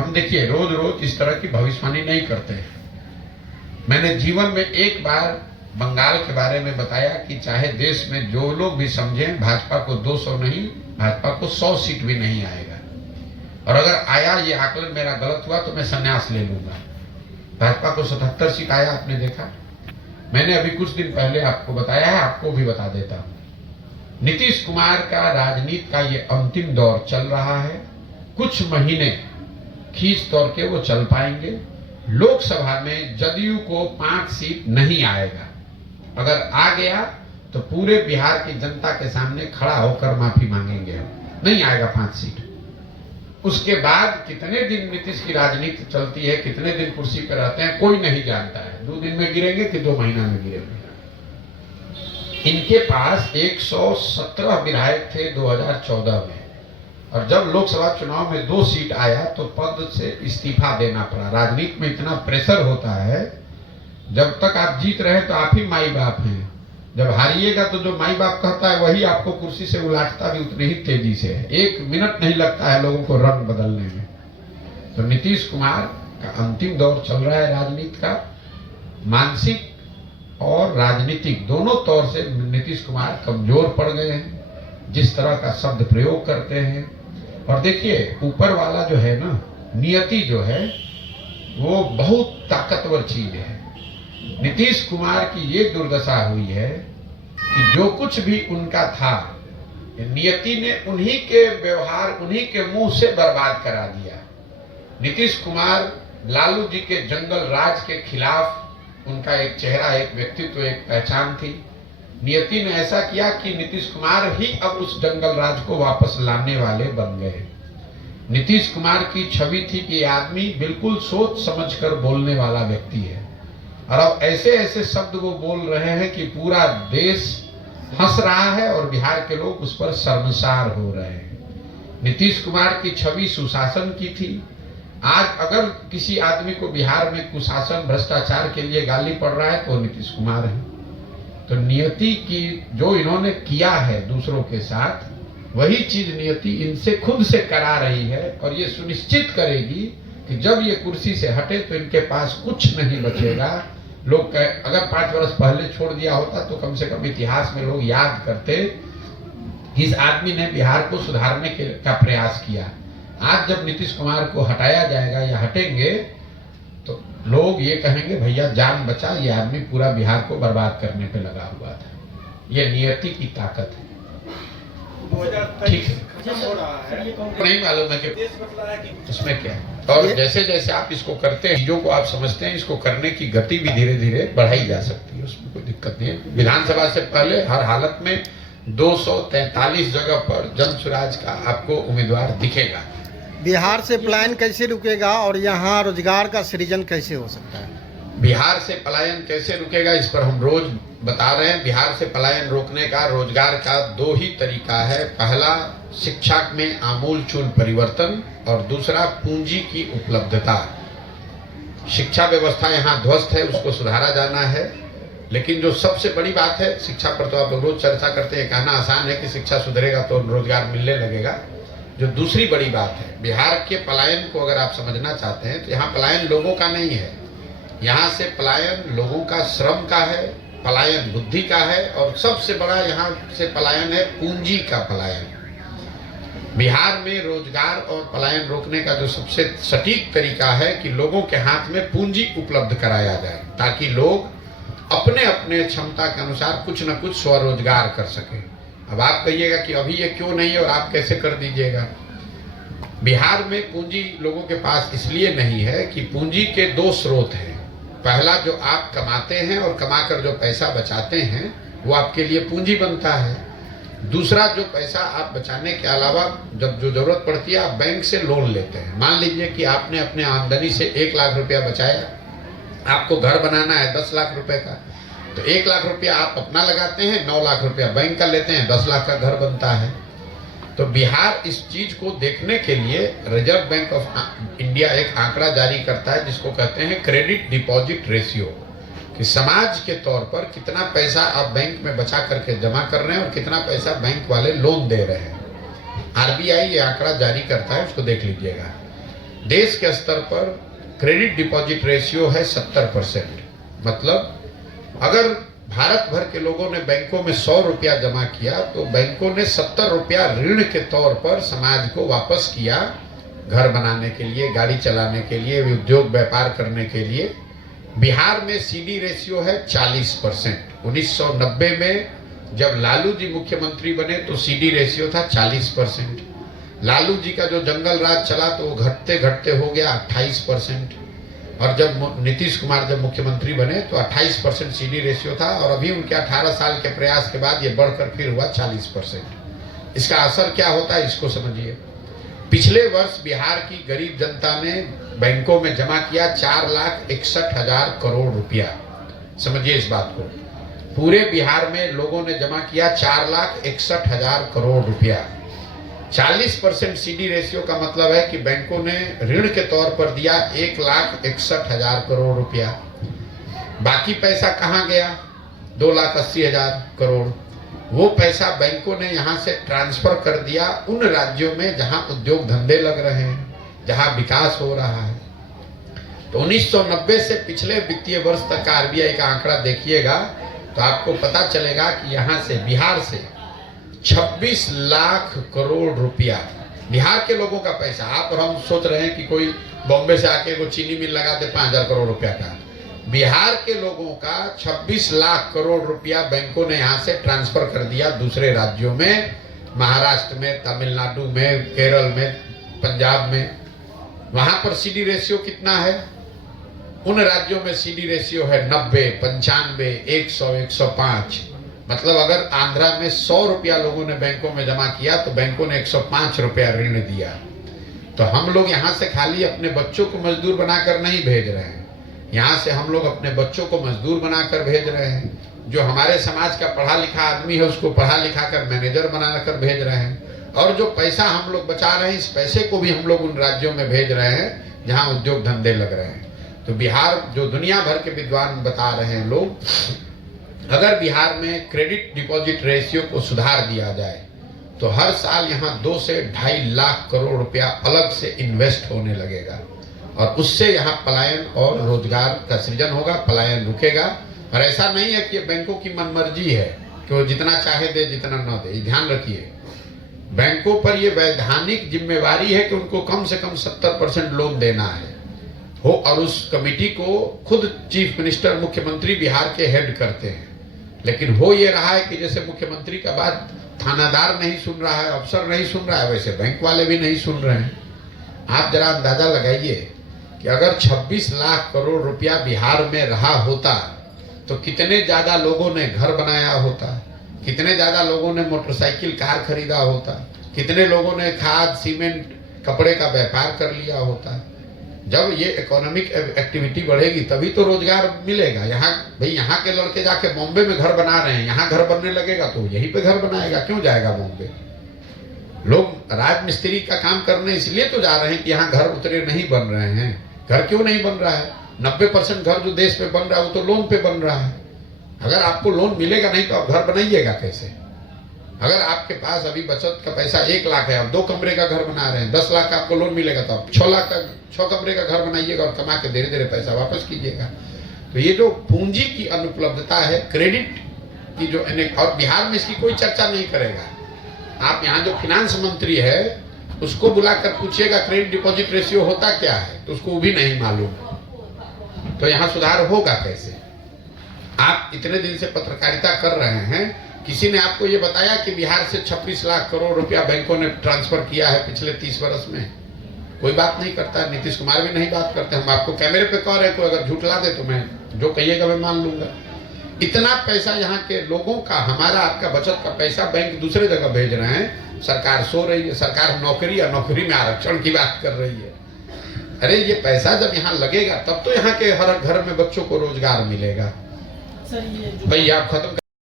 हम देखिए रोज रोज इस तरह की भविष्यवाणी नहीं करते हैं। मैंने जीवन में एक बार बंगाल के बारे में बताया कि चाहे देश में जो लोग भी समझें, भाजपा को 200 नहीं, भाजपा को 100 सीट भी नहीं आएगा। और अगर आया, ये आकलन मेरा गलत हुआ तो मैं संन्यास ले लूंगा। भाजपा को 77 सीट आया, आपने देखा। मैंने अभी कुछ दिन पहले आपको बताया है, आपको भी बता देता हूं। नीतीश कुमार का राजनीति का ये अंतिम दौर चल रहा है। कुछ महीने खींच तौर के वो चल पाएंगे। लोकसभा में जदयू को 5 सीट नहीं आएगा। अगर आ गया तो पूरे बिहार की जनता के सामने खड़ा होकर माफी मांगेंगे। नहीं आएगा 5 सीट। उसके बाद कितने दिन नीतीश की राजनीति चलती है, कितने दिन कुर्सी पर रहते हैं, कोई नहीं जानता है। 2 दिन में गिरेंगे कि 2 महीना में गिरेंगे। इनके पास 117 विधायक थे 2014 में, और जब लोकसभा चुनाव में 2 सीट आया तो पद से इस्तीफा देना पड़ा। राजनीति में इतना प्रेशर होता है, जब तक आप जीत रहे तो आप ही माई बाप हैं, जब हारिएगा तो जो माई बाप कहता है वही आपको कुर्सी से उलाटता भी उतनी ही तेजी से है। 1 मिनट नहीं लगता है लोगों को रंग बदलने में। तो नीतीश कुमार का अंतिम दौर चल रहा है राजनीति का। मानसिक और राजनीतिक दोनों तौर से नीतीश कुमार कमजोर पड़ गए हैं। जिस तरह का शब्द प्रयोग करते हैं, और देखिए ऊपर वाला जो है ना, नियति जो है वो बहुत ताकतवर चीज है। नीतीश कुमार की ये दुर्दशा हुई है कि जो कुछ भी उनका था, नियति ने उन्हीं के व्यवहार, उन्हीं के मुंह से बर्बाद करा दिया। नीतीश कुमार लालू जी के जंगल राज के खिलाफ उनका एक चेहरा, एक व्यक्तित्व, एक पहचान थी। नियति ने ऐसा किया कि नीतीश कुमार ही अब उस जंगल राज को वापस लाने वाले बन गए। नीतीश कुमार की छवि थी कि आदमी बिल्कुल सोच समझकर बोलने वाला व्यक्ति है, और अब ऐसे ऐसे शब्द वो बोल रहे हैं कि पूरा देश हंस रहा है और बिहार के लोग उस पर शर्मसार हो रहे हैं। नीतीश कुमार की छवि सुशासन की थी। आज अगर किसी आदमी को बिहार में कुशासन, भ्रष्टाचार के लिए गाली पड़ रहा है तो नीतीश कुमार है। तो नियति की जो इन्होंने किया है दूसरों के साथ, वही चीज नियति इनसे खुद से करा रही है, और ये सुनिश्चित करेगी कि जब ये कुर्सी से हटे तो इनके पास कुछ नहीं बचेगा। लोग अगर 5 वर्ष पहले छोड़ दिया होता तो कम से कम इतिहास में लोग याद करते कि इस आदमी ने बिहार को सुधारने का प्रयास किया। आज जब नीतीश कुमार को हटाया जाएगा या हटेंगे तो लोग ये कहेंगे भैया जान बचा, ये आदमी पूरा बिहार को बर्बाद करने पे लगा हुआ था। ये नियति की ताकत है। ठीक है, नहीं मालूम है कि उसमें क्या है। और जैसे जैसे आप इसको करते हैं, चीजों को आप समझते हैं, इसको करने की गति भी धीरे धीरे बढ़ाई जा सकती है, उसमें कोई दिक्कत नहीं है। विधानसभा से पहले हर हालत में 243 जगह पर जन स्वराज का आपको उम्मीदवार दिखेगा। बिहार से पलायन कैसे रुकेगा और यहाँ रोजगार का सृजन कैसे हो सकता है? बिहार से पलायन कैसे रुकेगा, इस पर हम रोज बता रहे हैं। बिहार से पलायन रोकने का, रोजगार का 2 ही तरीका है। पहला, शिक्षा में आमूलचूल परिवर्तन, और दूसरा पूंजी की उपलब्धता। शिक्षा व्यवस्था यहाँ ध्वस्त है, उसको सुधारा जाना है। लेकिन जो सबसे बड़ी बात है, शिक्षा पर तो आप लोग रोज चर्चा करते हैं, कहना आसान है कि शिक्षा सुधरेगा तो रोजगार मिलने लगेगा। जो दूसरी बड़ी बात है, बिहार के पलायन को अगर आप समझना चाहते हैं तो यहाँ पलायन लोगों का नहीं है। यहाँ से पलायन लोगों का श्रम का है, पलायन बुद्धि का है, और सबसे बड़ा यहाँ से पलायन है पूंजी का पलायन। बिहार में रोजगार और पलायन रोकने का जो सबसे सटीक तरीका है कि लोगों के हाथ में पूंजी उपलब्ध कराया जाए, ताकि लोग अपने अपने क्षमता के अनुसार कुछ न कुछ स्वरोजगार कर सकें। अब आप कहिएगा कि अभी ये क्यों नहीं है और आप कैसे कर दीजिएगा। बिहार में पूंजी लोगों के पास इसलिए नहीं है कि पूंजी के 2 स्रोत हैं। पहला, जो आप कमाते हैं और कमाकर जो पैसा बचाते हैं वो आपके लिए पूंजी बनता है। दूसरा, जो पैसा आप बचाने के अलावा जब जो जरूरत पड़ती है आप बैंक से लोन लेते हैं। मान लीजिए कि आपने अपने आमदनी से 1 लाख रुपया बचाया, आपको घर बनाना है 10 लाख रुपए का, तो 1 लाख रुपया आप अपना लगाते हैं, 9 लाख रुपया बैंक का लेते हैं, 10 लाख का घर बनता है। तो बिहार इस चीज को देखने के लिए रिजर्व बैंक ऑफ इंडिया एक आंकड़ा जारी करता है जिसको कहते हैं क्रेडिट डिपॉजिट रेशियो, कि समाज के तौर पर कितना पैसा आप बैंक में बचा करके जमा कर रहे हैं और कितना पैसा बैंक वाले लोन दे रहे हैं। आरबीआई ये आंकड़ा जारी करता है, उसको देख लीजिएगा। देश के स्तर पर क्रेडिट डिपॉजिट रेशियो है 70%। मतलब अगर भारत भर के लोगों ने बैंकों में 100 रुपया जमा किया तो बैंकों ने 70 रुपया ऋण के तौर पर समाज को वापस किया, घर बनाने के लिए, गाड़ी चलाने के लिए, उद्योग व्यापार करने के लिए। बिहार में सीडी रेशियो है 40%। 1990 में जब लालू जी मुख्यमंत्री बने तो सीडी रेशियो था 40%। लालू जी का जो जंगल राज चला तो वो घटते घटते हो गया 28%। और जब नीतीश कुमार जब मुख्यमंत्री बने तो 28% सीडी रेशियो था, और अभी उनके 18 साल के प्रयास के बाद ये बढ़कर फिर हुआ 40%। इसका असर क्या होता है इसको समझिए। पिछले वर्ष बिहार की गरीब जनता ने बैंकों में जमा किया 4,61,000 करोड़ रुपया। समझिए इस बात को, पूरे बिहार में लोगों ने जमा किया 4,61,000 करोड़ रुपया। 40% सीडी रेशियो का मतलब है कि बैंकों ने ऋण के तौर पर दिया 1,61,000 करोड़ रुपया। बाकी पैसा कहाँ गया? 2,80,000 करोड़। वो पैसा बैंकों ने यहाँ से ट्रांसफर कर दिया उन राज्यों में जहाँ उद्योग धंधे लग रहे हैं, जहाँ विकास हो रहा है। तो 1990 से पिछले वित्तीय वर्ष तक का आरबीआई का आंकड़ा देखिएगा तो आपको पता चलेगा कि यहाँ से बिहार से 26 लाख करोड़ रुपया बिहार के लोगों का पैसा। आप और हम सोच रहे हैं कि कोई बॉम्बे से आके वो चीनी मिल लगा दे 5,000 करोड़ रुपया का। बिहार के लोगों का 26 लाख करोड़ रुपया बैंकों ने यहाँ से ट्रांसफर कर दिया दूसरे राज्यों में, महाराष्ट्र में, तमिलनाडु में, केरल में, पंजाब में। वहां पर सीडी रेशियो कितना है? उन राज्यों में सीडी रेशियो है 90, 95, 100, 105। मतलब अगर आंध्रा में 100 रुपया लोगों ने बैंकों में जमा किया तो बैंकों ने 105 रुपया ऋण दिया। तो हम लोग यहाँ से खाली अपने बच्चों को मजदूर बनाकर नहीं भेज रहे हैं, यहाँ से हम लोग अपने बच्चों को मजदूर बनाकर भेज रहे हैं। जो हमारे समाज का पढ़ा लिखा आदमी है उसको पढ़ा लिखा कर मैनेजर बनाकर भेज रहे हैं। और जो पैसा हम लोग बचा रहे हैं इस पैसे को भी हम लोग उन राज्यों में भेज रहे हैं जहाँ उद्योग धंधे लग रहे हैं। तो बिहार, जो दुनिया भर के विद्वान बता रहे हैं लोग, अगर बिहार में क्रेडिट डिपॉजिट रेशियो को सुधार दिया जाए तो हर साल यहाँ 2 से 2.5 लाख करोड़ रुपया अलग से इन्वेस्ट होने लगेगा, और उससे यहाँ पलायन और रोजगार का सृजन होगा, पलायन रुकेगा। और ऐसा नहीं है कि ये बैंकों की मनमर्जी है कि वो जितना चाहे दे जितना न दे। ध्यान रखिए, बैंकों पर ये वैधानिक जिम्मेवारी है कि उनको कम से कम 70% लोन देना है हो, और उस कमेटी को खुद चीफ मिनिस्टर, मुख्यमंत्री बिहार के हेड करते हैं। लेकिन हो ये रहा है कि जैसे मुख्यमंत्री का बात थानादार नहीं सुन रहा है, अफसर नहीं सुन रहा है, वैसे बैंक वाले भी नहीं सुन रहे हैं। आप जरा अंदाजा लगाइए कि अगर 26 लाख करोड़ रुपया बिहार में रहा होता तो कितने ज्यादा लोगों ने घर बनाया होता, कितने ज्यादा लोगों ने मोटरसाइकिल, कार खरीदा होता, कितने लोगों ने खाद, सीमेंट, कपड़े का व्यापार कर लिया होता। जब ये इकोनॉमिक एक्टिविटी बढ़ेगी तभी तो रोजगार मिलेगा। यहाँ भाई, यहाँ के लड़के जाके बॉम्बे में घर बना रहे हैं, यहाँ घर बनने लगेगा तो यहीं पे घर बनाएगा, क्यों जाएगा बॉम्बे? लोग राज मिस्त्री का काम करने इसलिए तो जा रहे हैं कि यहाँ घर उतरे नहीं बन रहे हैं। घर क्यों नहीं बन रहा है? 90% घर जो देश में बन रहा है वो तो लोन पे बन रहा है। अगर आपको लोन मिलेगा नहीं तो आप घर बनाइएगा कैसे? अगर आपके पास अभी बचत का पैसा 1 लाख है, आप 2 कमरे का घर बना रहे हैं, 10 लाख का आपको लोन मिलेगा तो आप 6 कमरे का घर बनाइएगा और कमा के धीरे धीरे पैसा वापस कीजिएगा। तो ये जो पूंजी की अनुपलब्धता है, क्रेडिट की जो, और बिहार में इसकी कोई चर्चा नहीं करेगा। आप यहाँ जो फिनांस मंत्री है उसको बुलाकर पूछिएगा क्रेडिट डिपॉजिट रेशियो होता क्या है, तो उसको भी नहीं मालूम। तो यहाँ सुधार होगा कैसे? आप इतने दिन से पत्रकारिता कर रहे हैं, किसी ने आपको ये बताया कि बिहार से 26 लाख करोड़ रुपया बैंकों ने ट्रांसफर किया है पिछले 30 वर्ष में? कोई बात नहीं करता, नीतीश कुमार भी नहीं बात करते। हम आपको कैमरे पे कह रहे हैं, कोई अगर झूठला दे तो मैं जो कहिएगा मैं मान लूंगा। इतना पैसा यहाँ के लोगों का, हमारा आपका बचत का पैसा बैंक दूसरे जगह भेज रहे हैं, सरकार सो रही है। सरकार नौकरी या नौकरी में आरक्षण की बात कर रही है। अरे ये पैसा जब यहाँ लगेगा तब तो यहाँ के हर घर में बच्चों को रोजगार मिलेगा। भाई आप खत्म